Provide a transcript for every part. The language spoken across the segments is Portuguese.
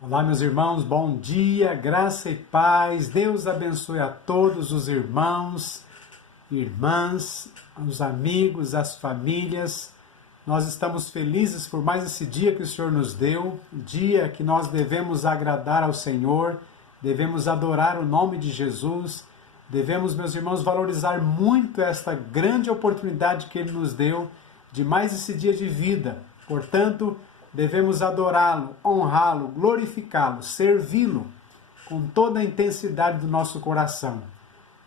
Olá, meus irmãos, bom dia, graça e paz. Deus abençoe a todos os irmãos, irmãs, os amigos, as famílias. Nós estamos felizes por mais esse dia que o Senhor nos deu, dia que nós devemos agradar ao Senhor, devemos adorar o nome de Jesus, devemos, meus irmãos, valorizar muito esta grande oportunidade que Ele nos deu de mais esse dia de vida. Portanto, devemos adorá-lo, honrá-lo, glorificá-lo, servi-lo com toda a intensidade do nosso coração.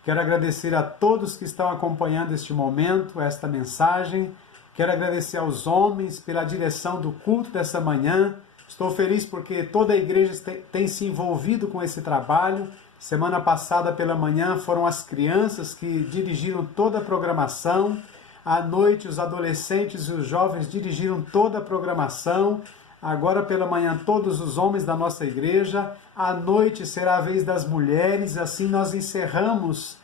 Quero agradecer a todos que estão acompanhando este momento, esta mensagem. Quero agradecer aos homens pela direção do culto dessa manhã. Estou feliz porque toda a igreja tem se envolvido com esse trabalho. Semana passada pela manhã foram as crianças que dirigiram toda a programação. À noite, os adolescentes e os jovens dirigiram toda a programação. Agora pela manhã, todos os homens da nossa igreja. À noite será a vez das mulheres. Assim nós encerramos,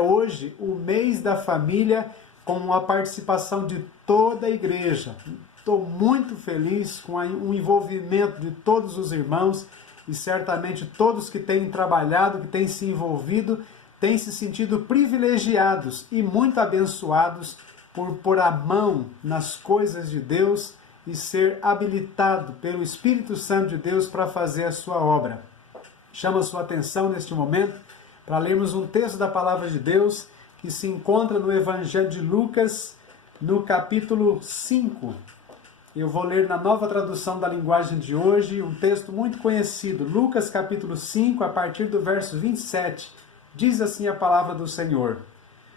hoje o mês da família com a participação de toda a igreja. Estou muito feliz com o envolvimento de todos os irmãos e certamente todos que têm trabalhado, que têm se envolvido, têm se sentido privilegiados e muito abençoados por pôr a mão nas coisas de Deus e ser habilitado pelo Espírito Santo de Deus para fazer a sua obra. Chamo a sua atenção neste momento para lermos um texto da Palavra de Deus que se encontra no Evangelho de Lucas, no capítulo 5. Eu vou ler na nova tradução da linguagem de hoje, um texto muito conhecido, Lucas capítulo 5, a partir do verso 27. Diz assim a palavra do Senhor.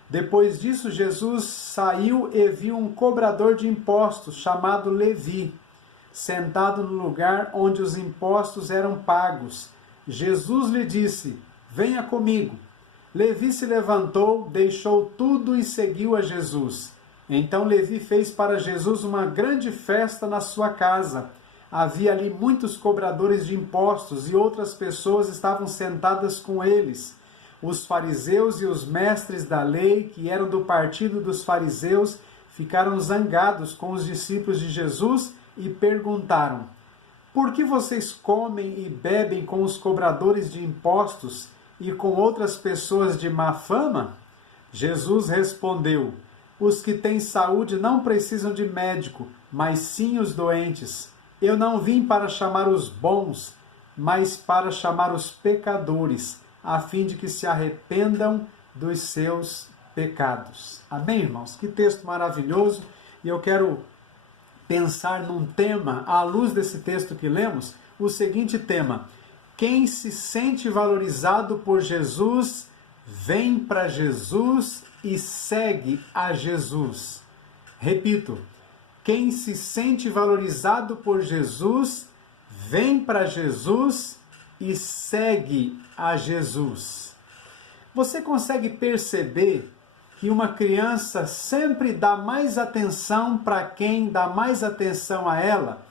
Depois disso, Jesus saiu e viu um cobrador de impostos, chamado Levi, sentado no lugar onde os impostos eram pagos. Jesus lhe disse, venha comigo. Levi se levantou, deixou tudo e seguiu a Jesus. Então Levi fez para Jesus uma grande festa na sua casa. Havia ali muitos cobradores de impostos e outras pessoas estavam sentadas com eles. Os fariseus e os mestres da lei, que eram do partido dos fariseus, ficaram zangados com os discípulos de Jesus e perguntaram, por que vocês comem e bebem com os cobradores de impostos e com outras pessoas de má fama? Jesus respondeu, os que têm saúde não precisam de médico, mas sim os doentes. Eu não vim para chamar os bons, mas para chamar os pecadores, a fim de que se arrependam dos seus pecados. Amém, irmãos? Que texto maravilhoso! E eu quero pensar num tema, à luz desse texto que lemos, o seguinte tema: quem se sente valorizado por Jesus, vem para Jesus e segue a Jesus. Repito, quem se sente valorizado por Jesus, vem para Jesus e segue a Jesus. Você consegue perceber que uma criança sempre dá mais atenção para quem dá mais atenção a ela?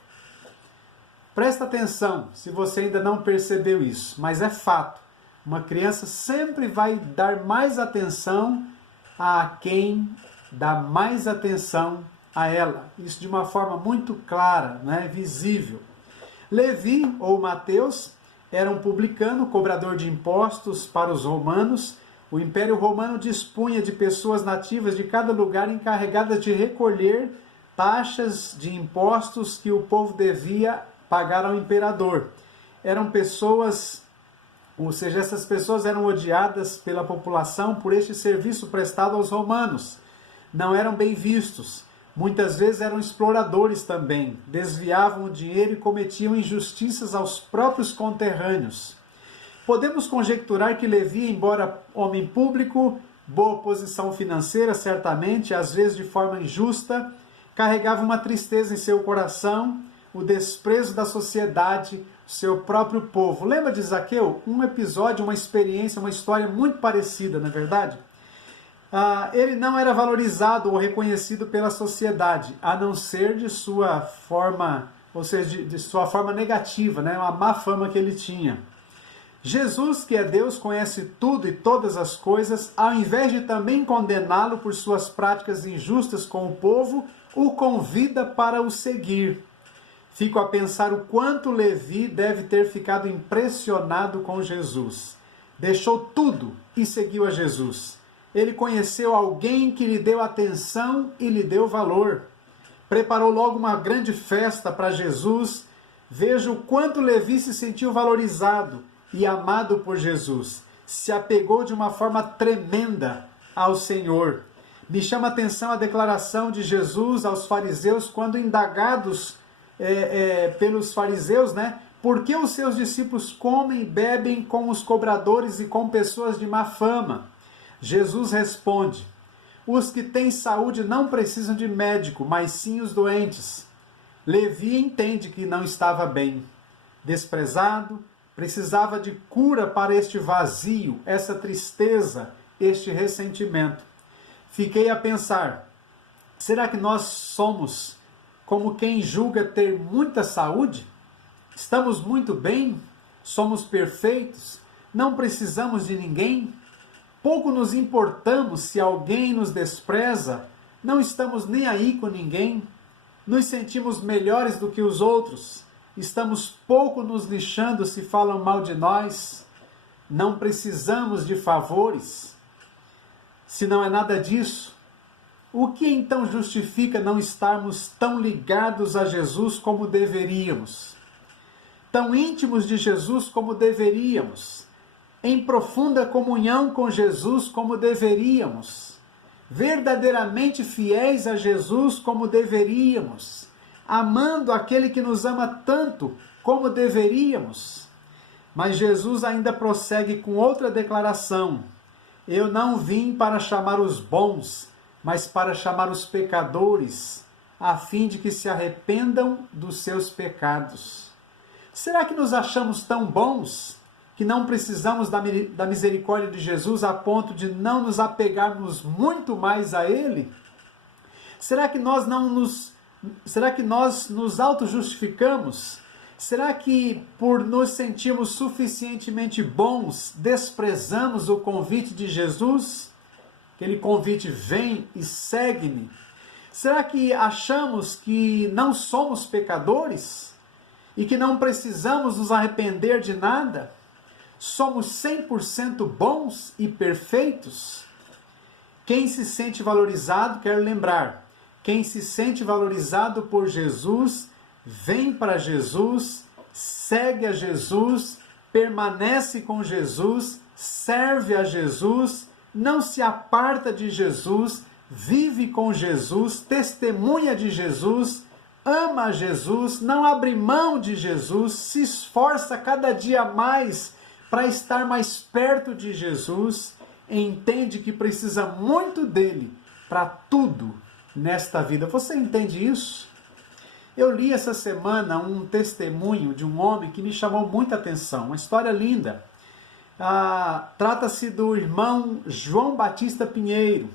Presta atenção se você ainda não percebeu isso, mas é fato. Uma criança sempre vai dar mais atenção a quem dá mais atenção a ela. Isso de uma forma muito clara, visível. Levi, ou Mateus, era um publicano, cobrador de impostos para os romanos. O Império Romano dispunha de pessoas nativas de cada lugar encarregadas de recolher taxas de impostos que o povo devia pagar ao imperador. Eram pessoas, ou seja, essas pessoas eram odiadas pela população por este serviço prestado aos romanos. Não eram bem vistos. Muitas vezes eram exploradores também, desviavam o dinheiro e cometiam injustiças aos próprios conterrâneos. Podemos conjecturar que Levi, embora homem público, boa posição financeira certamente, às vezes de forma injusta, carregava uma tristeza em seu coração, o desprezo da sociedade, seu próprio povo. Lembra de Zaqueu? Um episódio, uma experiência, uma história muito parecida, não é verdade? Ele não era valorizado ou reconhecido pela sociedade, a não ser de sua forma, ou seja, de sua forma negativa, uma má fama que ele tinha. Jesus, que é Deus, conhece tudo e todas as coisas, ao invés de também condená-lo por suas práticas injustas com o povo, o convida para o seguir. Fico a pensar o quanto Levi deve ter ficado impressionado com Jesus. Deixou tudo e seguiu a Jesus. Ele conheceu alguém que lhe deu atenção e lhe deu valor. Preparou logo uma grande festa para Jesus. Veja o quanto Levi se sentiu valorizado e amado por Jesus. Se apegou de uma forma tremenda ao Senhor. Me chama a atenção a declaração de Jesus aos fariseus quando indagados pelos fariseus, né? Por que os seus discípulos comem e bebem com os cobradores e com pessoas de má fama? Jesus responde: os que têm saúde não precisam de médico, mas sim os doentes. Levi entende que não estava bem. Desprezado, precisava de cura para este vazio, essa tristeza, este ressentimento. Fiquei a pensar, será que nós somos como quem julga ter muita saúde? Estamos muito bem? Somos perfeitos? Não precisamos de ninguém? Pouco nos importamos se alguém nos despreza? Não estamos nem aí com ninguém? Nos sentimos melhores do que os outros? Estamos pouco nos lixando se falam mal de nós? Não precisamos de favores? Se não é nada disso, o que então justifica não estarmos tão ligados a Jesus como deveríamos? Tão íntimos de Jesus como deveríamos? Em profunda comunhão com Jesus como deveríamos? Verdadeiramente fiéis a Jesus como deveríamos? Amando aquele que nos ama tanto como deveríamos? Mas Jesus ainda prossegue com outra declaração. Eu não vim para chamar os bons, mas para chamar os pecadores, a fim de que se arrependam dos seus pecados. Será que nos achamos tão bons que não precisamos da misericórdia de Jesus a ponto de não nos apegarmos muito mais a Ele? Será que nós nos auto-justificamos? Será que por nos sentirmos suficientemente bons, desprezamos o convite de Jesus? Aquele convite, vem e segue-me. Será que achamos que não somos pecadores? E que não precisamos nos arrepender de nada? Somos 100% bons e perfeitos? Quem se sente valorizado, quero lembrar, quem se sente valorizado por Jesus, vem para Jesus, segue a Jesus, permanece com Jesus, serve a Jesus, não se aparta de Jesus, vive com Jesus, testemunha de Jesus, ama Jesus, não abre mão de Jesus, se esforça cada dia mais para estar mais perto de Jesus, entende que precisa muito dele para tudo nesta vida. Você entende isso? Eu li essa semana um testemunho de um homem que me chamou muita atenção, uma história linda. Trata-se do irmão João Batista Pinheiro.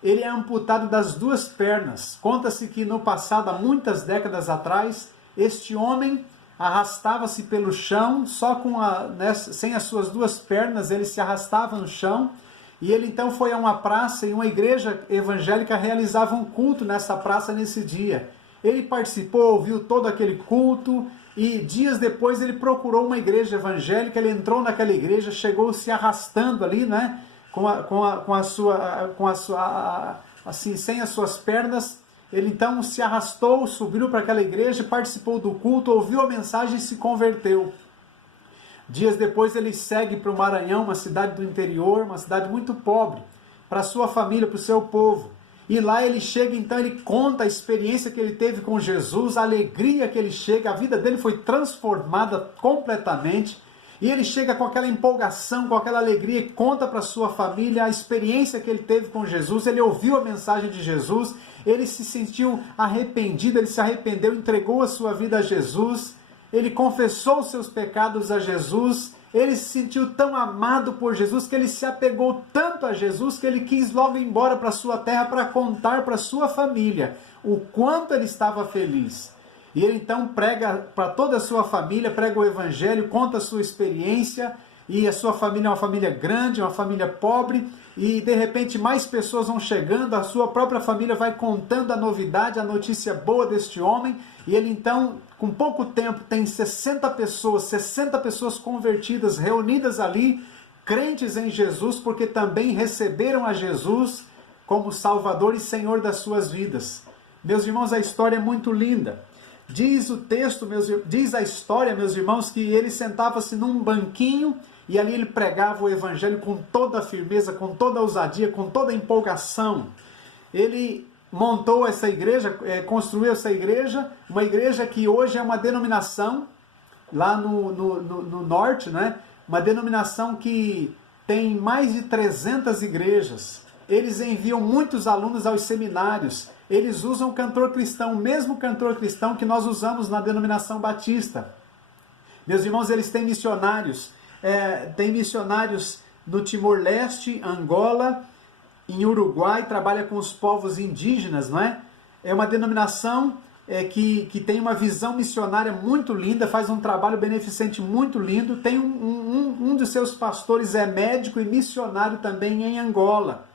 Ele é amputado das duas pernas. Conta-se que no passado, há muitas décadas atrás, este homem arrastava-se pelo chão, sem as suas duas pernas, ele se arrastava no chão. E ele então foi a uma praça e uma igreja evangélica realizava um culto nessa praça nesse dia. Ele participou, ouviu todo aquele culto e dias depois ele procurou uma igreja evangélica, ele entrou naquela igreja, chegou se arrastando ali, né? Assim, sem as suas pernas. Ele então se arrastou, subiu para aquela igreja, participou do culto, ouviu a mensagem e se converteu. Dias depois ele segue para o Maranhão, uma cidade do interior, uma cidade muito pobre, para a sua família, para o seu povo. E lá ele chega, então ele conta a experiência que ele teve com Jesus, a alegria que ele chega, a vida dele foi transformada completamente. E ele chega com aquela empolgação, com aquela alegria e conta para a sua família a experiência que ele teve com Jesus. Ele ouviu a mensagem de Jesus, ele se sentiu arrependido, ele se arrependeu, entregou a sua vida a Jesus. Ele confessou os seus pecados a Jesus, ele se sentiu tão amado por Jesus que ele se apegou tanto a Jesus que ele quis logo ir embora para a sua terra para contar para a sua família o quanto ele estava feliz. E ele então prega para toda a sua família, prega o evangelho, conta a sua experiência, e a sua família é uma família grande, uma família pobre, e de repente mais pessoas vão chegando, a sua própria família vai contando a novidade, a notícia boa deste homem, E ele então, com pouco tempo, tem 60 pessoas convertidas, reunidas ali, crentes em Jesus, porque também receberam a Jesus como Salvador e Senhor das suas vidas. Meus irmãos, a história é muito linda. Diz o texto, diz a história, meus irmãos, que ele sentava-se num banquinho e ali ele pregava o evangelho com toda a firmeza, com toda a ousadia, com toda a empolgação. Ele montou essa igreja, construiu essa igreja, uma igreja que hoje é uma denominação, lá no norte, né? Uma denominação que tem mais de 300 igrejas. Eles enviam muitos alunos aos seminários. Eles usam o cantor cristão, o mesmo cantor cristão que nós usamos na denominação batista. Meus irmãos, eles têm missionários. Tem missionários no Timor-Leste, Angola, em Uruguai, trabalha com os povos indígenas, não é? É uma denominação que tem uma visão missionária muito linda, faz um trabalho beneficente muito lindo. Tem um de seus pastores é médico e missionário também em Angola.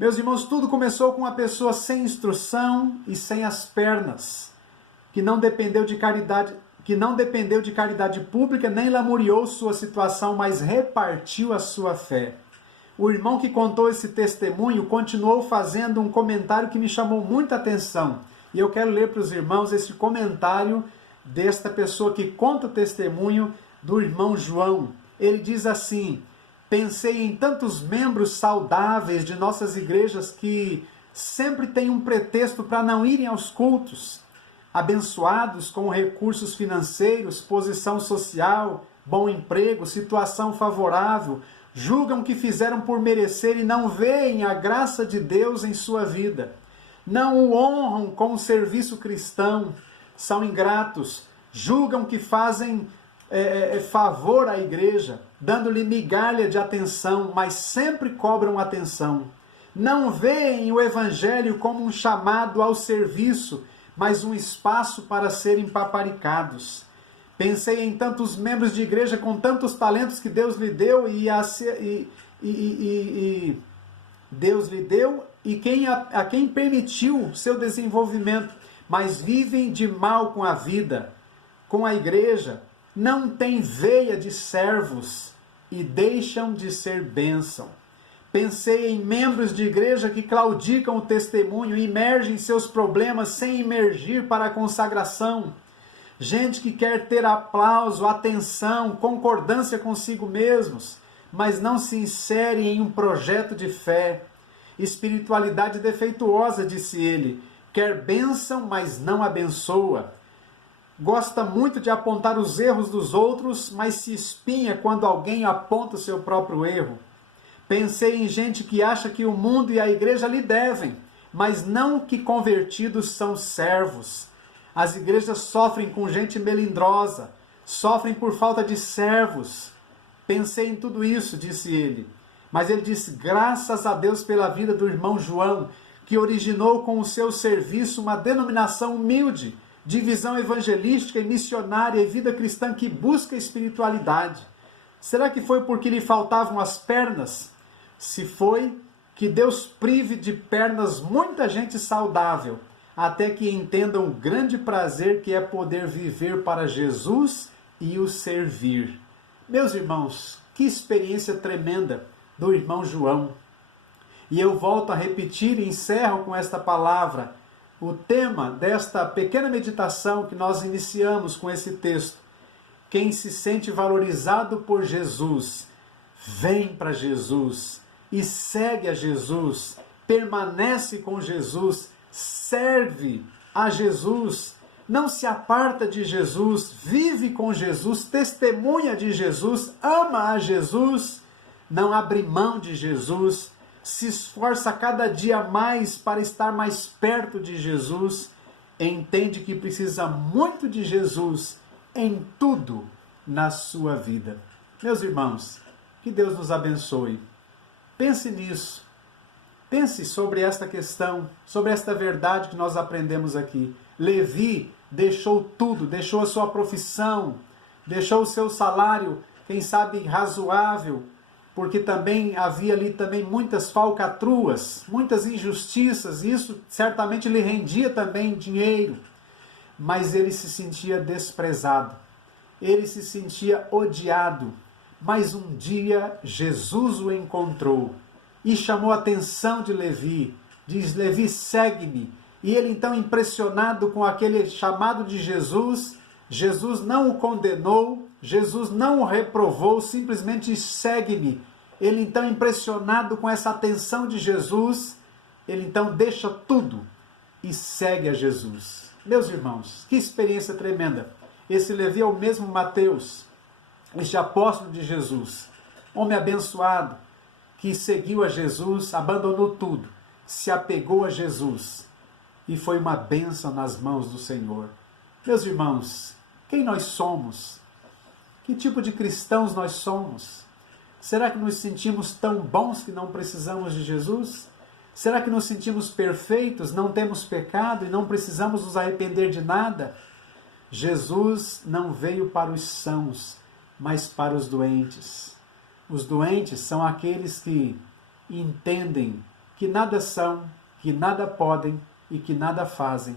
Meus irmãos, tudo começou com uma pessoa sem instrução e sem as pernas, que não dependeu de caridade pública, nem lamuriou sua situação, mas repartiu a sua fé. O irmão que contou esse testemunho continuou fazendo um comentário que me chamou muita atenção. E eu quero ler para os irmãos esse comentário desta pessoa que conta o testemunho do irmão João. Ele diz assim: pensei em tantos membros saudáveis de nossas igrejas que sempre têm um pretexto para não irem aos cultos, abençoados com recursos financeiros, posição social, bom emprego, situação favorável, julgam que fizeram por merecer e não veem a graça de Deus em sua vida. Não o honram com o serviço cristão, são ingratos, julgam que fazem favor à igreja, dando-lhe migalha de atenção, mas sempre cobram atenção. Não veem o evangelho como um chamado ao serviço, mas um espaço para serem paparicados. Pensei em tantos membros de igreja com tantos talentos que Deus lhe deu a quem permitiu seu desenvolvimento, mas vivem de mal com a vida, com a igreja, não têm veia de servos e deixam de ser bênção. Pensei em membros de igreja que claudicam o testemunho, imergem seus problemas sem imergir para a consagração. Gente que quer ter aplauso, atenção, concordância consigo mesmos, mas não se insere em um projeto de fé. Espiritualidade defeituosa, disse ele, quer bênção, mas não abençoa. Gosta muito de apontar os erros dos outros, mas se espinha quando alguém aponta o seu próprio erro. Pensei em gente que acha que o mundo e a igreja lhe devem, mas não que convertidos são servos. As igrejas sofrem com gente melindrosa, sofrem por falta de servos. Pensei em tudo isso, disse ele. Mas ele disse, graças a Deus pela vida do irmão João, que originou com o seu serviço uma denominação humilde, de visão evangelística e missionária e vida cristã que busca espiritualidade. Será que foi porque lhe faltavam as pernas? Se foi, que Deus prive de pernas muita gente saudável, até que entendam o grande prazer que é poder viver para Jesus e o servir. Meus irmãos, que experiência tremenda do irmão João. E eu volto a repetir e encerro com esta palavra, o tema desta pequena meditação que nós iniciamos com esse texto. Quem se sente valorizado por Jesus, vem para Jesus e segue a Jesus, permanece com Jesus, serve a Jesus, não se aparta de Jesus, vive com Jesus, testemunha de Jesus, ama a Jesus, não abre mão de Jesus, se esforça cada dia mais para estar mais perto de Jesus, entende que precisa muito de Jesus em tudo na sua vida. Meus irmãos, que Deus nos abençoe. Pense nisso. Pense sobre esta questão, sobre esta verdade que nós aprendemos aqui. Levi deixou tudo, deixou a sua profissão, deixou o seu salário, quem sabe razoável, porque também havia ali também muitas falcatruas, muitas injustiças, e isso certamente lhe rendia também dinheiro. mas ele se sentia desprezado, ele se sentia odiado. Mas um dia Jesus o encontrou e chamou a atenção de Levi. Diz: Levi, segue-me. E ele então, impressionado com aquele chamado de Jesus, Jesus não o condenou, Jesus não o reprovou, simplesmente segue-me. Ele então, impressionado com essa atenção de Jesus, ele então deixa tudo e segue a Jesus. Meus irmãos, que experiência tremenda. Esse Levi é o mesmo Mateus, este apóstolo de Jesus, homem abençoado, que seguiu a Jesus, abandonou tudo, se apegou a Jesus e foi uma bênção nas mãos do Senhor. Meus irmãos, quem nós somos? Que tipo de cristãos nós somos? Será que nos sentimos tão bons que não precisamos de Jesus? Será que nos sentimos perfeitos, não temos pecado e não precisamos nos arrepender de nada? Jesus não veio para os sãos, mas para os doentes. Os doentes são aqueles que entendem que nada são, que nada podem e que nada fazem.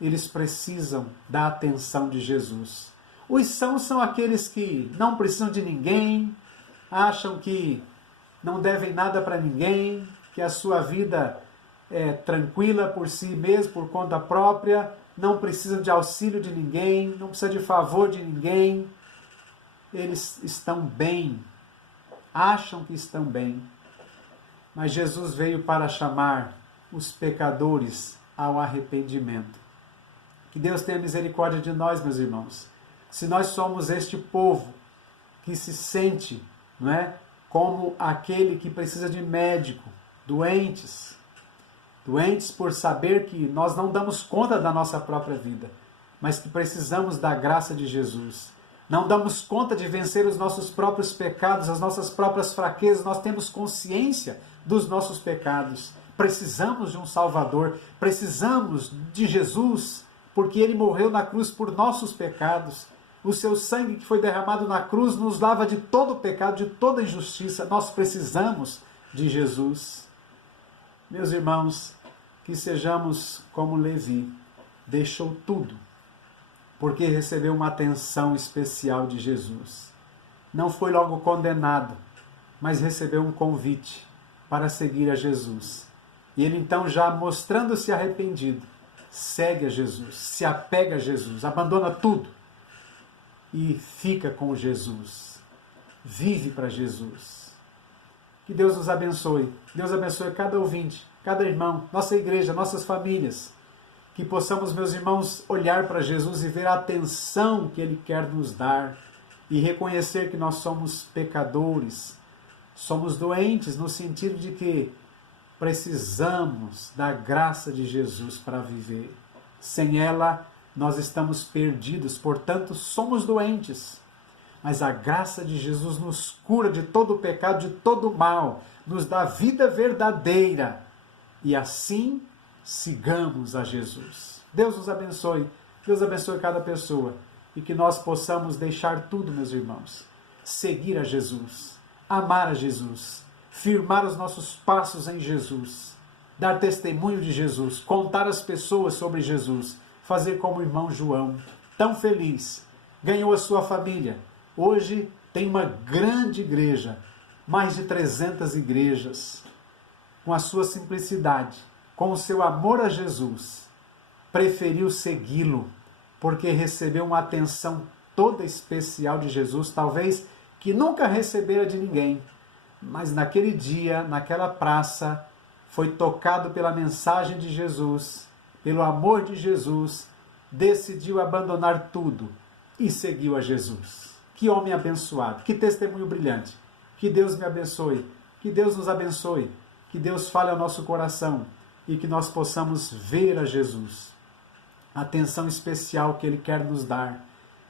Eles precisam da atenção de Jesus. Os sãos são aqueles que não precisam de ninguém, acham que não devem nada para ninguém, que a sua vida é tranquila por si mesmo, por conta própria, não precisam de auxílio de ninguém, não precisa de favor de ninguém. Eles estão bem, acham que estão bem. Mas Jesus veio para chamar os pecadores ao arrependimento. Que Deus tenha misericórdia de nós, meus irmãos. Se nós somos este povo que se sente, não é, como aquele que precisa de médico, doentes por saber que nós não damos conta da nossa própria vida, mas que precisamos da graça de Jesus. Não damos conta de vencer os nossos próprios pecados, as nossas próprias fraquezas, nós temos consciência dos nossos pecados. Precisamos de um Salvador, precisamos de Jesus, porque Ele morreu na cruz por nossos pecados. O seu sangue que foi derramado na cruz nos lava de todo o pecado, de toda injustiça. Nós precisamos de Jesus. Meus irmãos, que sejamos como Levi, deixou tudo, porque recebeu uma atenção especial de Jesus. Não foi logo condenado, mas recebeu um convite para seguir a Jesus. E ele então, já mostrando-se arrependido, segue a Jesus, se apega a Jesus, abandona tudo e fica com Jesus. Vive para Jesus. Que Deus nos abençoe. Deus abençoe cada ouvinte, cada irmão, nossa igreja, nossas famílias. Que possamos, meus irmãos, olhar para Jesus e ver a atenção que Ele quer nos dar e reconhecer que nós somos pecadores, somos doentes no sentido de que precisamos da graça de Jesus para viver. Sem ela, nós estamos perdidos, portanto, somos doentes. Mas a graça de Jesus nos cura de todo o pecado, de todo o mal, nos dá vida verdadeira. E assim, sigamos a Jesus. Deus nos abençoe. Deus abençoe cada pessoa. E que nós possamos deixar tudo, meus irmãos. Seguir a Jesus. Amar a Jesus. Firmar os nossos passos em Jesus. Dar testemunho de Jesus. Contar às pessoas sobre Jesus. Fazer como o irmão João. Tão feliz. Ganhou a sua família. Hoje tem uma grande igreja. Mais de 300 igrejas. Com a sua simplicidade, com o seu amor a Jesus, preferiu segui-lo, porque recebeu uma atenção toda especial de Jesus, talvez que nunca recebera de ninguém, mas naquele dia, naquela praça, foi tocado pela mensagem de Jesus, pelo amor de Jesus, decidiu abandonar tudo e seguiu a Jesus. Que homem abençoado, que testemunho brilhante. Que Deus me abençoe, que Deus nos abençoe. Que Deus fale ao nosso coração e que nós possamos ver a Jesus, a atenção especial que Ele quer nos dar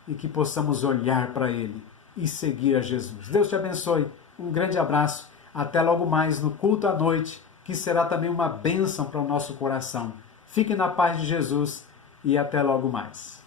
e que possamos olhar para Ele e seguir a Jesus. Deus te abençoe, um grande abraço, até logo mais no culto à noite, que será também uma bênção para o nosso coração. Fique na paz de Jesus e até logo mais.